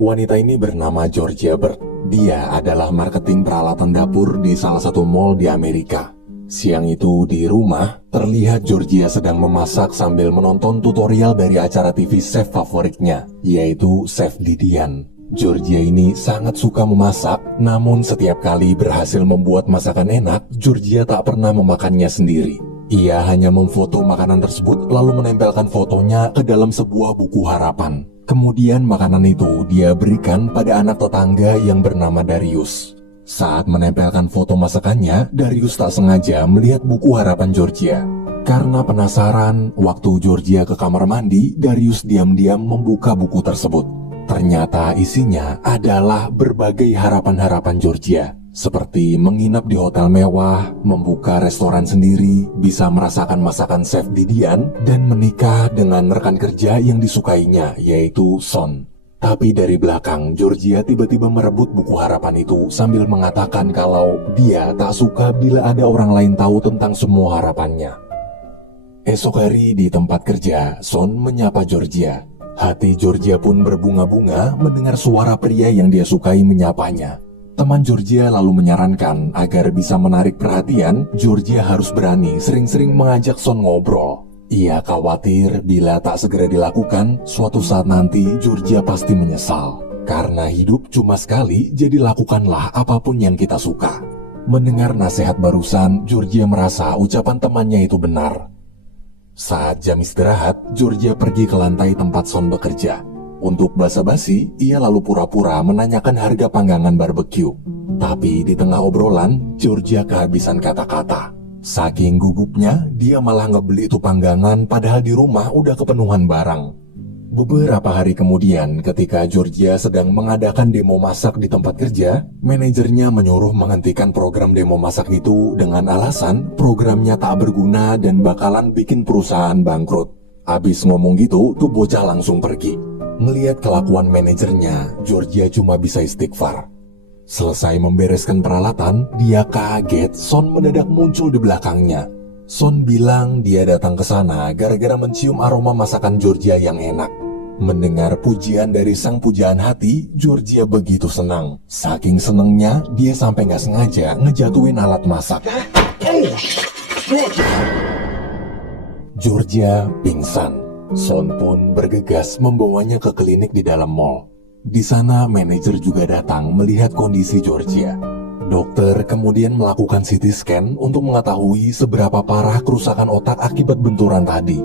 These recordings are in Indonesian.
Wanita ini bernama Georgia Bird. Dia adalah marketing peralatan dapur di salah satu mall di Amerika. Siang itu di rumah, terlihat Georgia sedang memasak sambil menonton tutorial dari acara TV chef favoritnya, yaitu Chef Didian. Georgia ini sangat suka memasak, namun setiap kali berhasil membuat masakan enak, Georgia tak pernah memakannya sendiri. Ia hanya memfoto makanan tersebut lalu menempelkan fotonya ke dalam sebuah buku harapan. Kemudian makanan itu dia berikan pada anak tetangga yang bernama Darius. Saat menempelkan foto masakannya, Darius tak sengaja melihat buku harapan Georgia. Karena penasaran, waktu Georgia ke kamar mandi, Darius diam-diam membuka buku tersebut. Ternyata isinya adalah berbagai harapan-harapan Georgia, seperti menginap di hotel mewah, membuka restoran sendiri, bisa merasakan masakan Chef Didian, dan menikah dengan rekan kerja yang disukainya, yaitu Son. Tapi dari belakang, Georgia tiba-tiba merebut buku harapan itu sambil mengatakan kalau dia tak suka bila ada orang lain tahu tentang semua harapannya. Esok hari di tempat kerja, Son menyapa Georgia. Hati Georgia pun berbunga-bunga mendengar suara pria yang dia sukai menyapanya. Teman Georgia lalu menyarankan agar bisa menarik perhatian, Georgia harus berani sering-sering mengajak Son ngobrol. Ia khawatir bila tak segera dilakukan, suatu saat nanti Georgia pasti menyesal. Karena hidup cuma sekali, jadi lakukanlah apapun yang kita suka. Mendengar nasihat barusan, Georgia merasa ucapan temannya itu benar. Saat jam istirahat, Georgia pergi ke lantai tempat Son bekerja. Untuk basa-basi, ia lalu pura-pura menanyakan harga panggangan barbeque. Tapi di tengah obrolan, Georgia kehabisan kata-kata. Saking gugupnya, dia malah ngebeli itu panggangan padahal di rumah udah kepenuhan barang. Beberapa hari kemudian, ketika Georgia sedang mengadakan demo masak di tempat kerja, manajernya menyuruh menghentikan program demo masak itu dengan alasan programnya tak berguna dan bakalan bikin perusahaan bangkrut. Abis ngomong gitu, tuh bocah langsung pergi. Ngelihat kelakuan manajernya, Georgia cuma bisa istighfar. Selesai membereskan peralatan, dia kaget Son mendadak muncul di belakangnya. Son bilang dia datang ke sana gara-gara mencium aroma masakan Georgia yang enak. Mendengar pujian dari sang pujaan hati, Georgia begitu senang. Saking senengnya, dia sampai nggak sengaja ngejatuhin alat masak. Georgia pingsan. Son pun bergegas membawanya ke klinik di dalam mall. Di sana, manajer juga datang melihat kondisi Georgia. Dokter kemudian melakukan CT scan untuk mengetahui seberapa parah kerusakan otak akibat benturan tadi.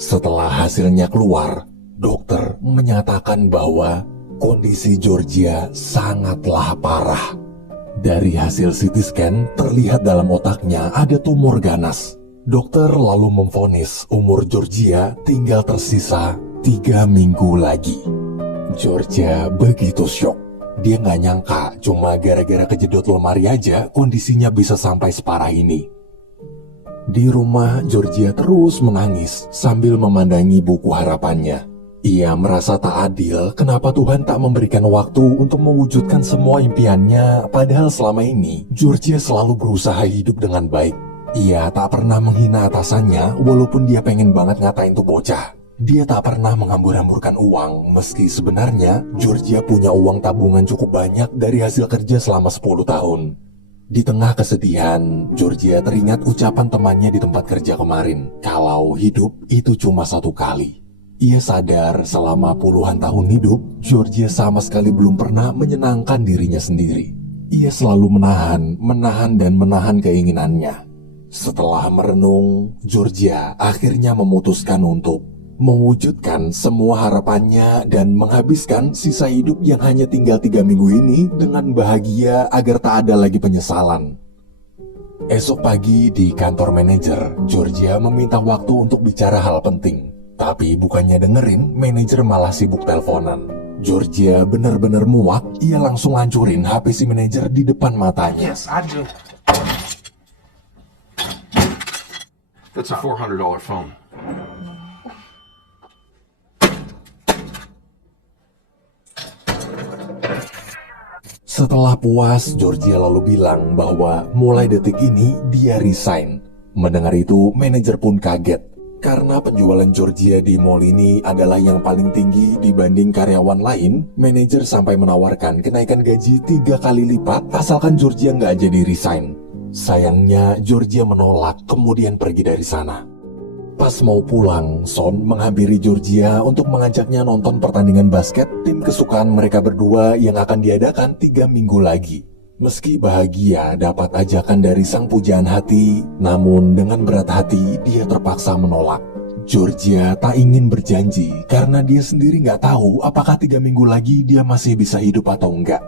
Setelah hasilnya keluar, dokter menyatakan bahwa kondisi Georgia sangatlah parah. Dari hasil CT scan, terlihat dalam otaknya ada tumor ganas. Dokter lalu memvonis umur Georgia tinggal tersisa 3 minggu lagi. Georgia begitu syok. Dia nggak nyangka cuma gara-gara kejedot lemari aja kondisinya bisa sampai separah ini. Di rumah, Georgia terus menangis sambil memandangi buku harapannya. Ia merasa tak adil kenapa Tuhan tak memberikan waktu untuk mewujudkan semua impiannya, padahal selama ini Georgia selalu berusaha hidup dengan baik. Ia tak pernah menghina atasannya walaupun dia pengen banget ngatain tuh bocah. Dia tak pernah menghambur-hamburkan uang, meski sebenarnya Georgia punya uang tabungan cukup banyak dari hasil kerja selama 10 tahun. Di tengah kesedihan, Georgia teringat ucapan temannya di tempat kerja kemarin, kalau hidup itu cuma satu kali. Ia sadar selama puluhan tahun hidup, Georgia sama sekali belum pernah menyenangkan dirinya sendiri. Ia selalu menahan keinginannya. Setelah merenung, Georgia akhirnya memutuskan untuk mewujudkan semua harapannya dan menghabiskan sisa hidup yang hanya tinggal 3 minggu ini dengan bahagia agar tak ada lagi penyesalan. Esok pagi di kantor manajer, Georgia meminta waktu untuk bicara hal penting. Tapi bukannya dengerin, manajer malah sibuk teleponan. Georgia benar-benar muak, ia langsung hancurin HP si manajer di depan matanya. Yes, I do. That's a $400 phone. Setelah puas, Georgia lalu bilang bahwa mulai detik ini dia resign. Mendengar itu, manajer pun kaget. Karena penjualan Georgia di mall ini adalah yang paling tinggi dibanding karyawan lain, manajer sampai menawarkan kenaikan gaji 3 kali lipat asalkan Georgia nggak jadi resign. Sayangnya Georgia menolak kemudian pergi dari sana. Pas mau pulang, Son menghampiri Georgia untuk mengajaknya nonton pertandingan basket tim kesukaan mereka berdua yang akan diadakan 3 minggu lagi. Meski bahagia dapat ajakan dari sang pujaan hati, namun dengan berat hati dia terpaksa menolak. Georgia tak ingin berjanji karena dia sendiri nggak tahu apakah 3 minggu lagi dia masih bisa hidup atau enggak.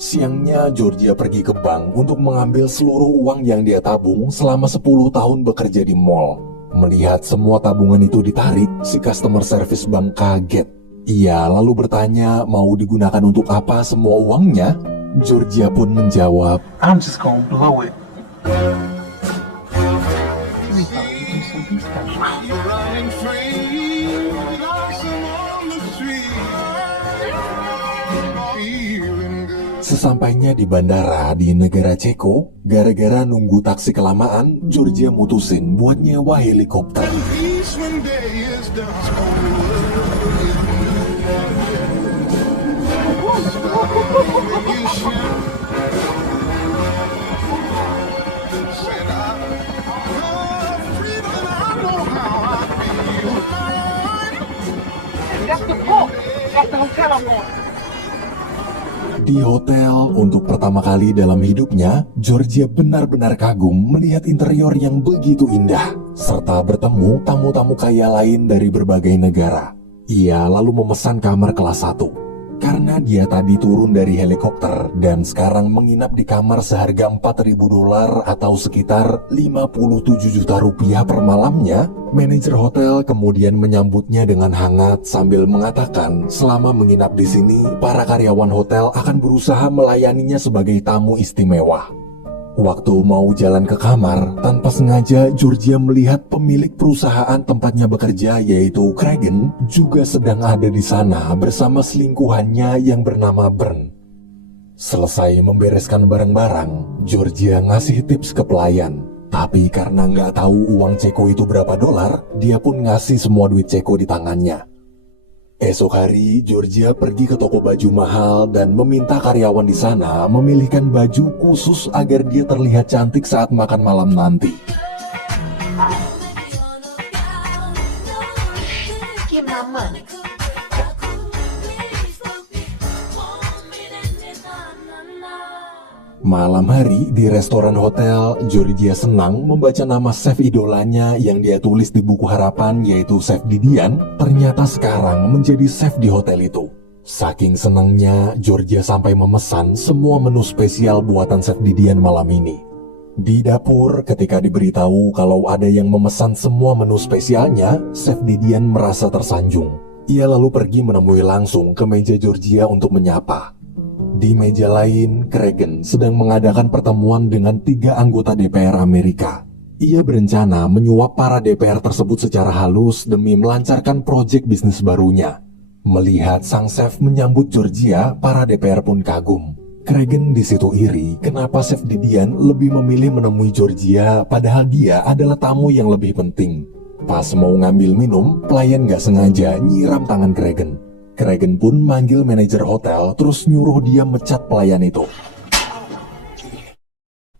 Siangnya Georgia pergi ke bank untuk mengambil seluruh uang yang dia tabung selama 10 tahun bekerja di mall. Melihat semua tabungan itu ditarik, si customer service bank kaget. Ia lalu bertanya mau digunakan untuk apa semua uangnya. Georgia pun menjawab, I'm just gonna blow it. Sesampainya di bandara di negara Ceko, gara-gara nunggu taksi kelamaan, Georgia mutusin buat nyewa helikopter. Di hotel untuk pertama kali dalam hidupnya, Georgia benar-benar kagum melihat interior yang begitu indah, serta bertemu tamu-tamu kaya lain dari berbagai negara. Ia lalu memesan kamar kelas 1. Karena dia tadi turun dari helikopter dan sekarang menginap di kamar seharga $4.000 atau sekitar 57 juta rupiah per malamnya, manajer hotel kemudian menyambutnya dengan hangat sambil mengatakan selama menginap di sini, para karyawan hotel akan berusaha melayaninya sebagai tamu istimewa. Waktu mau jalan ke kamar, tanpa sengaja Georgia melihat pemilik perusahaan tempatnya bekerja yaitu Cragen juga sedang ada di sana bersama selingkuhannya yang bernama Bern. Selesai membereskan barang-barang, Georgia ngasih tips ke pelayan. Tapi karena nggak tahu uang Ceko itu berapa dolar, dia pun ngasih semua duit Ceko di tangannya. Esok hari, Georgia pergi ke toko baju mahal dan meminta karyawan di sana memilihkan baju khusus agar dia terlihat cantik saat makan malam nanti. Malam hari di restoran hotel, Georgia senang membaca nama chef idolanya yang dia tulis di buku harapan yaitu Chef Didian, ternyata sekarang menjadi chef di hotel itu. Saking senangnya, Georgia sampai memesan semua menu spesial buatan Chef Didian malam ini. Di dapur, ketika diberitahu kalau ada yang memesan semua menu spesialnya, Chef Didian merasa tersanjung. Ia lalu pergi menemui langsung ke meja Georgia untuk menyapa. Di meja lain, Cragen sedang mengadakan pertemuan dengan 3 anggota DPR Amerika. Ia berencana menyuap para DPR tersebut secara halus demi melancarkan proyek bisnis barunya. Melihat sang chef menyambut Georgia, para DPR pun kagum. Cragen di situ iri kenapa Chef Didian lebih memilih menemui Georgia padahal dia adalah tamu yang lebih penting. Pas mau ngambil minum, pelayan gak sengaja nyiram tangan Cragen. Cragen pun manggil manajer hotel terus nyuruh dia mecat pelayan itu.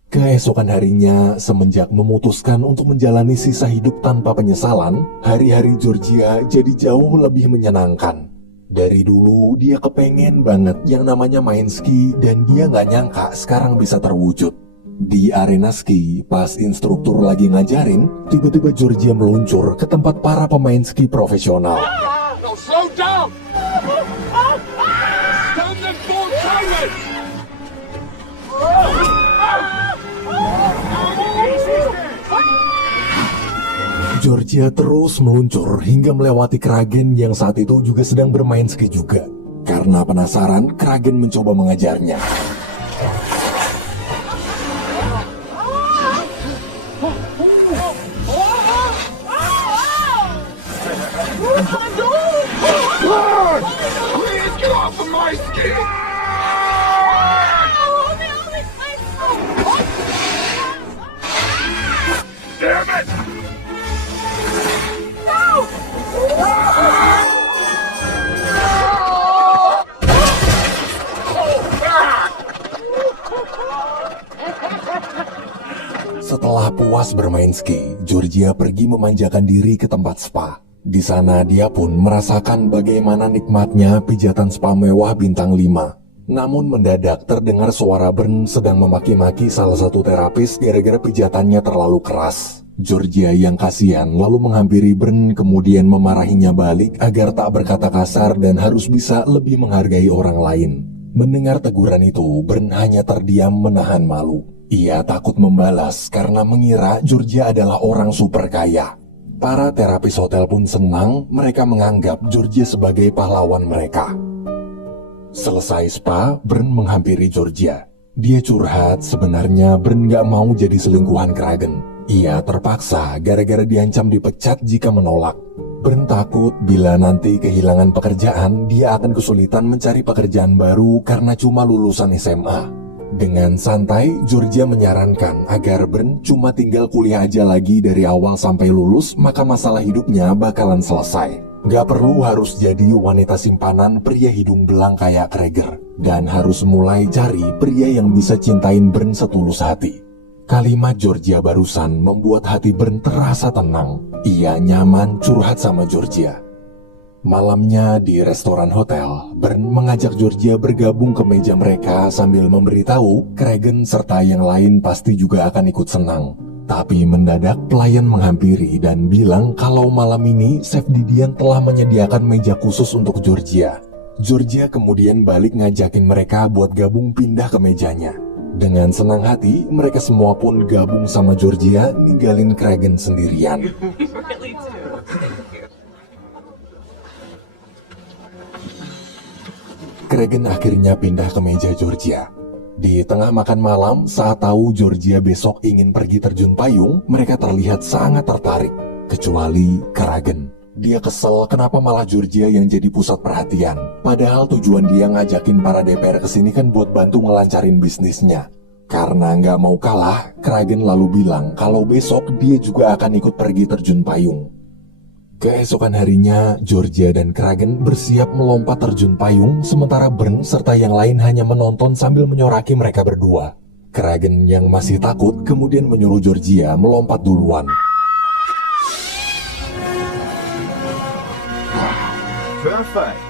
Keesokan harinya, semenjak memutuskan untuk menjalani sisa hidup tanpa penyesalan, hari-hari Georgia jadi jauh lebih menyenangkan. Dari dulu dia kepengen banget yang namanya main ski dan dia gak nyangka sekarang bisa terwujud. Di arena ski, pas instruktur lagi ngajarin, tiba-tiba Georgia meluncur ke tempat para pemain ski profesional. No, slow down! Stand there for timing! Georgia terus meluncur hingga melewati Cragen yang saat itu juga sedang bermain ski juga. Karena penasaran, Cragen mencoba mengajarnya. Please get off of my ski! Damn it! Setelah puas bermain ski, Georgia pergi memanjakan diri ke tempat spa. Di sana dia pun merasakan bagaimana nikmatnya pijatan spa mewah bintang 5. Namun mendadak terdengar suara Bern sedang memaki-maki salah satu terapis gara-gara pijatannya terlalu keras. Georgia yang kasihan lalu menghampiri Bern kemudian memarahinya balik agar tak berkata kasar dan harus bisa lebih menghargai orang lain. Mendengar teguran itu, Bern hanya terdiam menahan malu. Ia takut membalas karena mengira Georgia adalah orang super kaya. Para terapis hotel pun senang, mereka menganggap Georgia sebagai pahlawan mereka. Selesai spa, Bern menghampiri Georgia. Dia curhat sebenarnya Bern gak mau jadi selingkuhan Kragen. Ia terpaksa gara-gara diancam dipecat jika menolak. Bern takut bila nanti kehilangan pekerjaan, dia akan kesulitan mencari pekerjaan baru karena cuma lulusan SMA. Dengan santai, Georgia menyarankan agar Bern cuma tinggal kuliah aja lagi dari awal sampai lulus, maka masalah hidupnya bakalan selesai. Gak perlu harus jadi wanita simpanan pria hidung belang kayak Krager, dan harus mulai cari pria yang bisa cintain Bern setulus hati. Kalimat Georgia barusan membuat hati Bern terasa tenang. Ia nyaman curhat sama Georgia. Malamnya di restoran hotel, Bern mengajak Georgia bergabung ke meja mereka sambil memberitahu Kragen serta yang lain pasti juga akan ikut senang. Tapi mendadak pelayan menghampiri dan bilang kalau malam ini Chef Didian telah menyediakan meja khusus untuk Georgia. Georgia kemudian balik ngajakin mereka buat gabung pindah ke mejanya. Dengan senang hati, mereka semua pun gabung sama Georgia ninggalin Kragen sendirian. Kragen akhirnya pindah ke meja Georgia. Di tengah makan malam, saat tahu Georgia besok ingin pergi terjun payung, mereka terlihat sangat tertarik. Kecuali Kragen. Dia kesel kenapa malah Georgia yang jadi pusat perhatian. Padahal tujuan dia ngajakin para DPR kesini kan buat bantu ngelancarin bisnisnya. Karena nggak mau kalah, Kragen lalu bilang kalau besok dia juga akan ikut pergi terjun payung. Keesokan harinya, Georgia dan Kragen bersiap melompat terjun payung, sementara Bern serta yang lain hanya menonton sambil menyoraki mereka berdua. Kragen yang masih takut kemudian menyuruh Georgia melompat duluan. Perfect.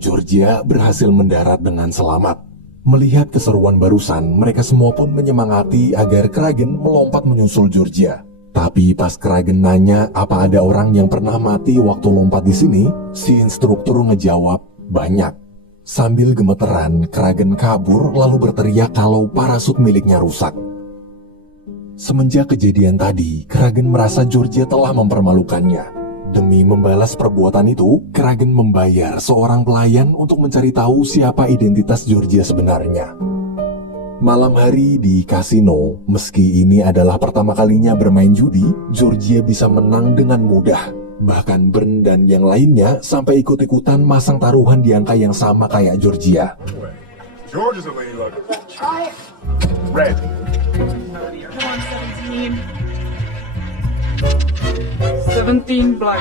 Georgia berhasil mendarat dengan selamat. Melihat keseruan barusan, mereka semua pun menyemangati agar Kragen melompat menyusul Georgia. Tapi pas Kragen nanya apa ada orang yang pernah mati waktu lompat di sini, si instruktur ngejawab, banyak. Sambil gemeteran, Kragen kabur lalu berteriak kalau parasut miliknya rusak. Semenjak kejadian tadi, Kragen merasa Georgia telah mempermalukannya. Demi membalas perbuatan itu, Kragen membayar seorang pelayan untuk mencari tahu siapa identitas Georgia sebenarnya. Malam hari di kasino, meski ini adalah pertama kalinya bermain judi, Georgia bisa menang dengan mudah. Bahkan Bern dan yang lainnya sampai ikut-ikutan masang taruhan di angka yang sama kayak Georgia. George is a lady lover. Red. Come on, 17 black.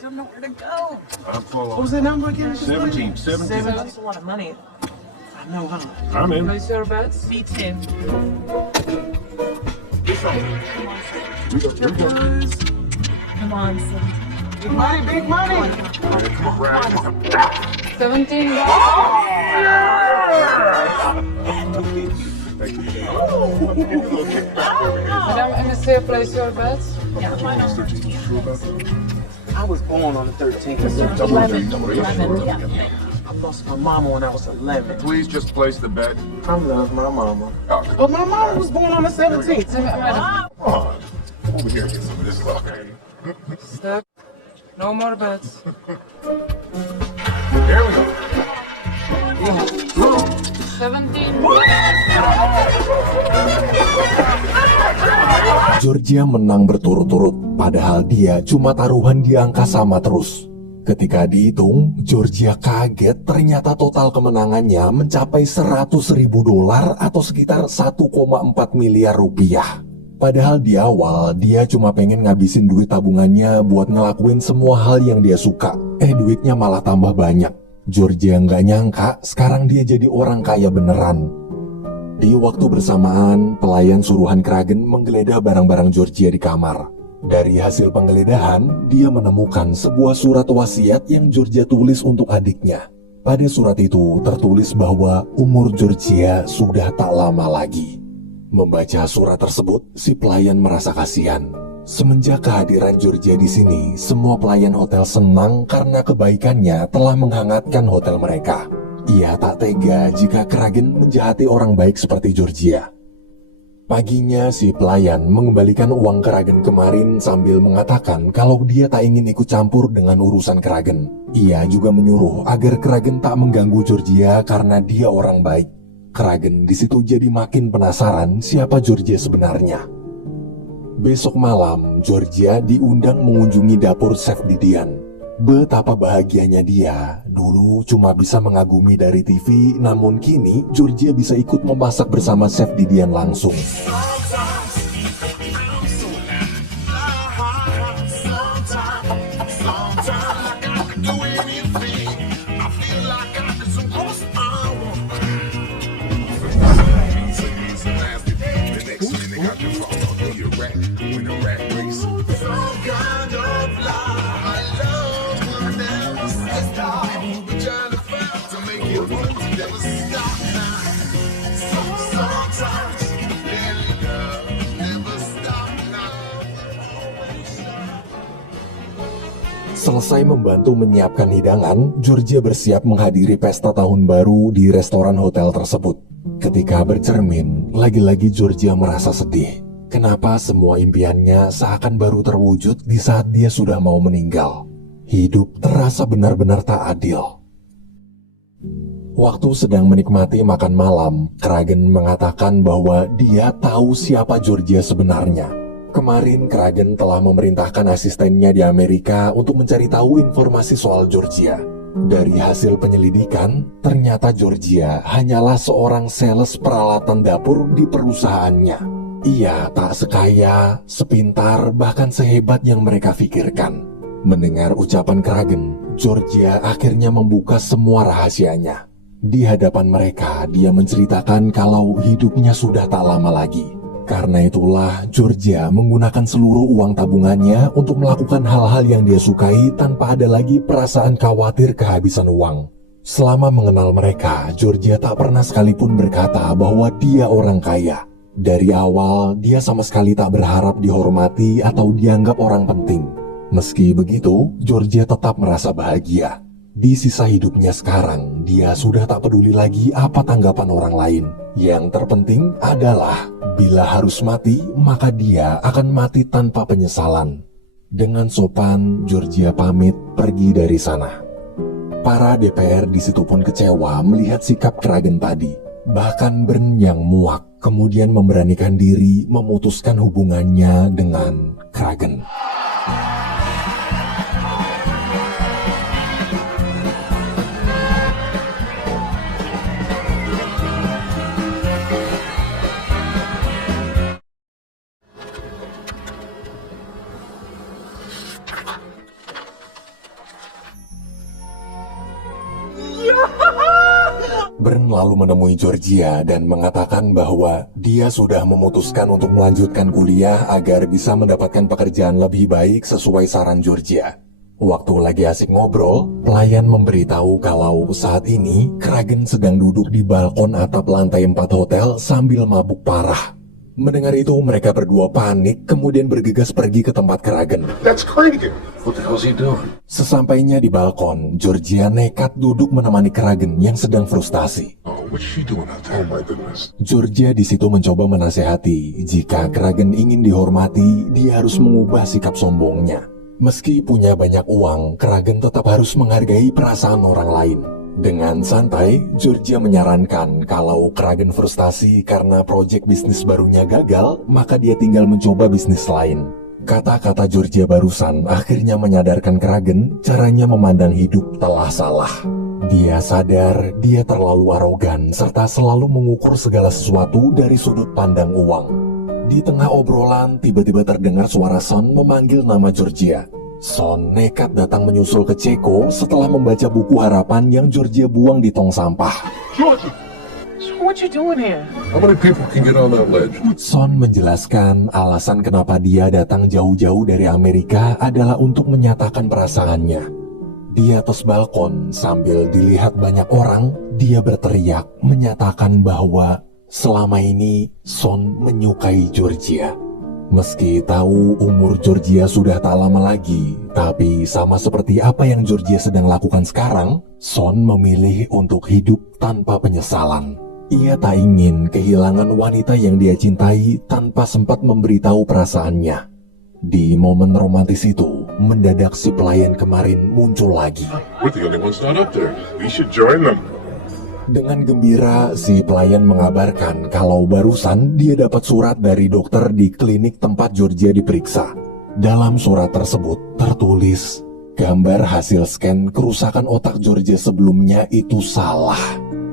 Don't know where to go. I'm full What was the number again? 17. 17. That's a lot of money. I know, huh? I'm in. Place your bets. Me too. Come on, son. Big money, big money. 17 Madame MSC, place your bets. I was born on the 13th. 11. I lost my mama when I was 11. Please just place the bet. I love my mama. Oh, But my mama was born on the 17th. Madam, come on. Over here, get some of this luck. step. No more bets. There we go. 17. Georgia menang berturut-turut, padahal dia cuma taruhan di angka sama terus. Ketika dihitung, Georgia kaget ternyata total kemenangannya mencapai $100.000 atau sekitar 1,4 miliar rupiah. Padahal di awal dia cuma pengen ngabisin duit tabungannya buat ngelakuin semua hal yang dia suka. Duitnya malah tambah banyak. Georgia nggak nyangka sekarang dia jadi orang kaya beneran. Di waktu bersamaan, pelayan suruhan Kragen menggeledah barang-barang Georgia di kamar. Dari hasil penggeledahan, dia menemukan sebuah surat wasiat yang Georgia tulis untuk adiknya. Pada surat itu tertulis bahwa umur Georgia sudah tak lama lagi. Membaca surat tersebut, si pelayan merasa kasihan. Semenjak kehadiran Georgia di sini, semua pelayan hotel senang karena kebaikannya telah menghangatkan hotel mereka. Ia tak tega jika Kragen menjahati orang baik seperti Georgia. Paginya si pelayan mengembalikan uang Kragen kemarin sambil mengatakan kalau dia tak ingin ikut campur dengan urusan Kragen. Ia juga menyuruh agar Kragen tak mengganggu Georgia karena dia orang baik. Kragen di situ jadi makin penasaran siapa Georgia sebenarnya. Besok malam, Georgia diundang mengunjungi dapur Chef Didian. Betapa bahagianya dia, dulu cuma bisa mengagumi dari TV, namun kini Georgia bisa ikut memasak bersama Chef Didian langsung. Selesai membantu menyiapkan hidangan, Georgia bersiap menghadiri pesta tahun baru di restoran hotel tersebut. Ketika bercermin, lagi-lagi Georgia merasa sedih. Kenapa semua impiannya seakan baru terwujud di saat dia sudah mau meninggal? Hidup terasa benar-benar tak adil. Waktu sedang menikmati makan malam, Kragen mengatakan bahwa dia tahu siapa Georgia sebenarnya. Kemarin Kragen telah memerintahkan asistennya di Amerika untuk mencari tahu informasi soal Georgia. Dari hasil penyelidikan, ternyata Georgia hanyalah seorang sales peralatan dapur di perusahaannya. Ia tak sekaya, sepintar, bahkan sehebat yang mereka pikirkan. Mendengar ucapan Kragen, Georgia akhirnya membuka semua rahasianya. Di hadapan mereka, dia menceritakan kalau hidupnya sudah tak lama lagi. Karena itulah Georgia menggunakan seluruh uang tabungannya untuk melakukan hal-hal yang dia sukai tanpa ada lagi perasaan khawatir kehabisan uang. Selama mengenal mereka, Georgia tak pernah sekalipun berkata bahwa dia orang kaya. Dari awal, dia sama sekali tak berharap dihormati atau dianggap orang penting. Meski begitu, Georgia tetap merasa bahagia. Di sisa hidupnya sekarang, dia sudah tak peduli lagi apa tanggapan orang lain. Yang terpenting adalah, bila harus mati, maka dia akan mati tanpa penyesalan. Dengan sopan, Georgia pamit pergi dari sana. Para DPR di situ pun kecewa melihat sikap Kragen tadi. Bahkan Bern yang muak, kemudian memberanikan diri memutuskan hubungannya dengan Kragen. Bern lalu menemui Georgia dan mengatakan bahwa dia sudah memutuskan untuk melanjutkan kuliah agar bisa mendapatkan pekerjaan lebih baik sesuai saran Georgia. Waktu lagi asik ngobrol, pelayan memberitahu kalau saat ini Kragen sedang duduk di balkon atap lantai 4 hotel sambil mabuk parah. Mendengar itu, mereka berdua panik, kemudian bergegas pergi ke tempat Kragen. That's Kragen. What the hell's he doing? Sesampainya di balkon, Georgia nekat duduk menemani Kragen yang sedang frustasi. Oh, what's she doing out there? Oh my goodness. Georgia di situ mencoba menasehati, jika Kragen ingin dihormati, dia harus mengubah sikap sombongnya. Meski punya banyak uang, Kragen tetap harus menghargai perasaan orang lain. Dengan santai, Georgia menyarankan kalau Kragen frustasi karena proyek bisnis barunya gagal, maka dia tinggal mencoba bisnis lain. Kata-kata Georgia barusan akhirnya menyadarkan Kragen caranya memandang hidup telah salah. Dia sadar dia terlalu arogan serta selalu mengukur segala sesuatu dari sudut pandang uang. Di tengah obrolan, tiba-tiba terdengar suara Son memanggil nama Georgia. Son nekat datang menyusul ke Ceko setelah membaca buku harapan yang Georgia buang di tong sampah. Georgia! So what you doing here? How many people can get on that ledge? Son menjelaskan alasan kenapa dia datang jauh-jauh dari Amerika adalah untuk menyatakan perasaannya. Di atas balkon sambil dilihat banyak orang, dia berteriak menyatakan bahwa selama ini Son menyukai Georgia. Meski tahu umur Georgia sudah tak lama lagi, tapi sama seperti apa yang Georgia sedang lakukan sekarang, Son memilih untuk hidup tanpa penyesalan. Ia tak ingin kehilangan wanita yang dia cintai tanpa sempat memberitahu perasaannya. Di momen romantis itu, mendadak si pelayan kemarin muncul lagi. We're the only ones not up there. We should join them. Dengan gembira, si pelayan mengabarkan kalau barusan dia dapat surat dari dokter di klinik tempat Georgia diperiksa. Dalam surat tersebut tertulis, gambar hasil scan kerusakan otak Georgia sebelumnya itu salah.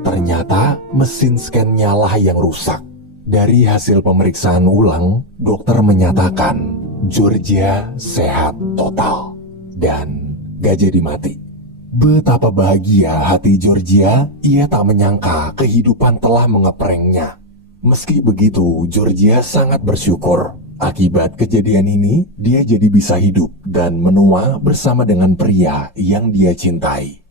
Ternyata mesin scan-nya lah yang rusak. Dari hasil pemeriksaan ulang, dokter menyatakan Georgia sehat total dan gak jadi mati. Betapa bahagia hati Georgia, ia tak menyangka kehidupan telah mengeprengnya. Meski begitu, Georgia sangat bersyukur. Akibat kejadian ini, dia jadi bisa hidup dan menua bersama dengan pria yang dia cintai.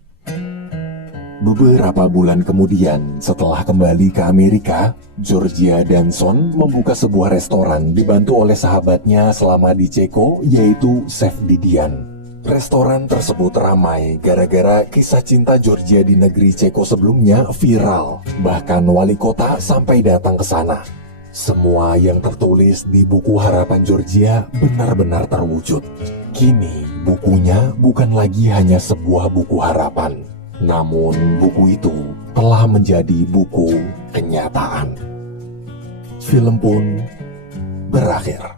Beberapa bulan kemudian, setelah kembali ke Amerika, Georgia dan Son membuka sebuah restoran dibantu oleh sahabatnya selama di Ceko, yaitu Chef Didian. Restoran tersebut ramai gara-gara kisah cinta Georgia di negeri Ceko sebelumnya viral. Bahkan wali kota sampai datang ke sana. Semua yang tertulis di buku harapan Georgia benar-benar terwujud. Kini bukunya bukan lagi hanya sebuah buku harapan. Namun buku itu telah menjadi buku kenyataan. Film pun berakhir.